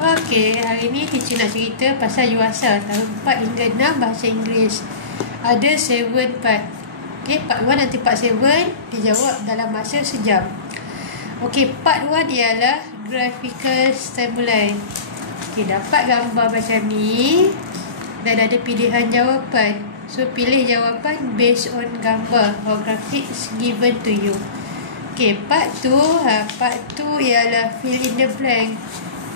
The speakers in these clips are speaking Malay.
Okey, hari ni teacher nak cerita pasal UASA tahun 4 hingga 6 bahasa Inggeris. Ada 7 part. Okey, part 1 nanti part 7 dijawab dalam masa sejam. Okey, part 1 ialah graphical stimuli. Okey, dapat gambar macam ni dan ada pilihan jawapan. So, pilih jawapan based on gambar or graphics given to you. Okey, part 2 ialah fill in the blank.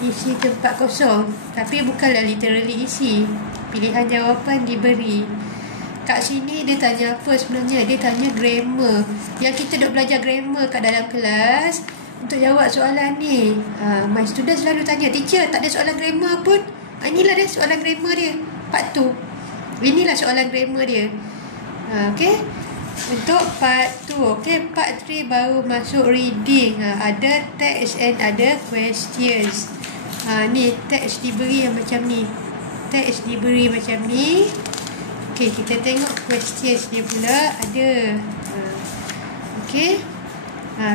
Isi tempat kosong, tapi bukanlah literally isi. Pilihan jawapan diberi. Kat sini dia tanya apa sebenarnya? Dia tanya grammar. Yang kita duk belajar grammar kat dalam kelas untuk jawab soalan ni. My student selalu tanya, teacher tak ada soalan grammar pun. Inilah dia soalan grammar dia. Part 2. Inilah soalan grammar dia. Okay. Untuk part 2. Okay, part 3 baru masuk reading. Ada text and ada questions. Ni teks diberi yang macam ni. Teks diberi macam ni. Okey, kita tengok questions dia pula ada. Okey.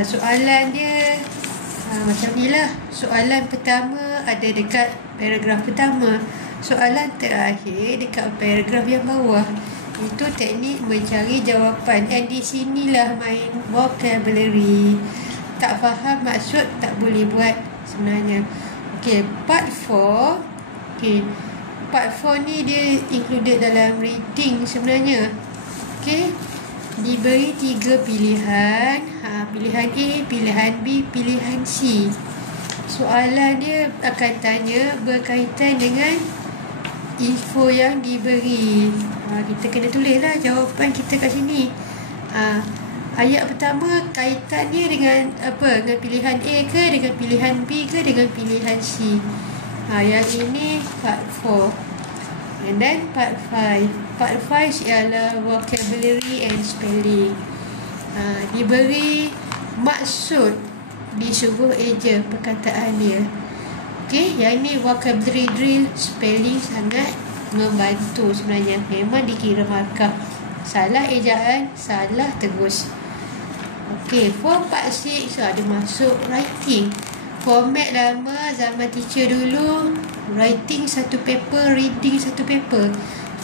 Soalan dia macam ni lah. Soalan pertama ada dekat paragraf pertama. Soalan terakhir dekat paragraf yang bawah. Itu teknik mencari jawapan. And di sinilah main vocabulary. Tak faham maksud tak boleh buat sebenarnya. Okay, part 4. Okay, part 4 ni dia included dalam reading sebenarnya. Okay, diberi 3 pilihan. Pilihan A, pilihan B, pilihan C. Soalan dia akan tanya berkaitan dengan info yang diberi. Kita kena tulislah jawapan kita kat sini. Ayat pertama kaitannya dengan apa? Dengan pilihan A ke, dengan pilihan B ke, dengan pilihan C. Yang ini part 4. And then part 5. Part 5 ialah vocabulary and spelling. Diberi maksud, disuruh eja perkataan dia. Okey, yang ini vocabulary drill, spelling sangat membantu sebenarnya. Memang dikira markah. Salah ejaan, salah terus. Okey, for part 6 ada masuk writing. Format lama zaman teacher dulu, writing satu paper, reading satu paper.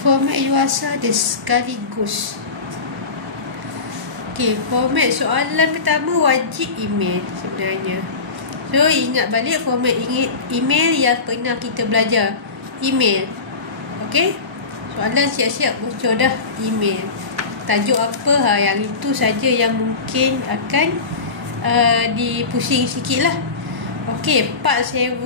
Format UASA ada sekaligus. Okey, format soalan pertama wajib email sebenarnya. So, ingat balik format email yang pernah kita belajar. Email. Okey? Soalan siap-siap bocor dah email. Tajuk apa? Yang itu saja yang mungkin akan dipusing sikit lah. Okey, part 7.